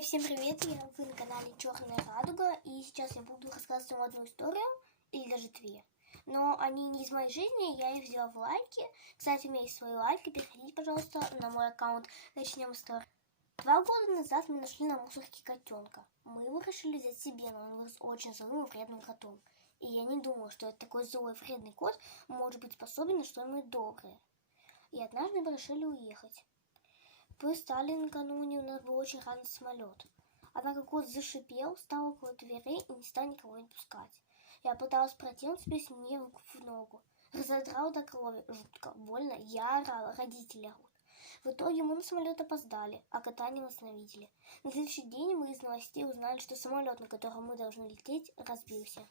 Всем привет, вы на канале Черная Радуга, и сейчас я буду рассказывать вам одну историю, или даже две. Но они не из моей жизни, я их взяла в лайки. Кстати, у меня есть свои лайки, переходите, пожалуйста, на мой аккаунт. Начнем историю. 2 года назад мы нашли на мусорке котенка. Мы его решили взять себе, но он был очень злым и вредным котом. И я не думала, что это такой злой вредный кот может быть способен на что-нибудь доброе. И однажды мы решили уехать. Мы встали накануне, у нас был очень рано самолет. Однако кот зашипел, встал около дверей и не стал никого не пускать. Я пыталась протянуть себе с ней руку в ногу. Разодрала до крови, жутко, больно, я орала, родители орут. В итоге мы на самолет опоздали, а кота не восстановили. На следующий день мы из новостей узнали, что самолет, на котором мы должны лететь, разбился.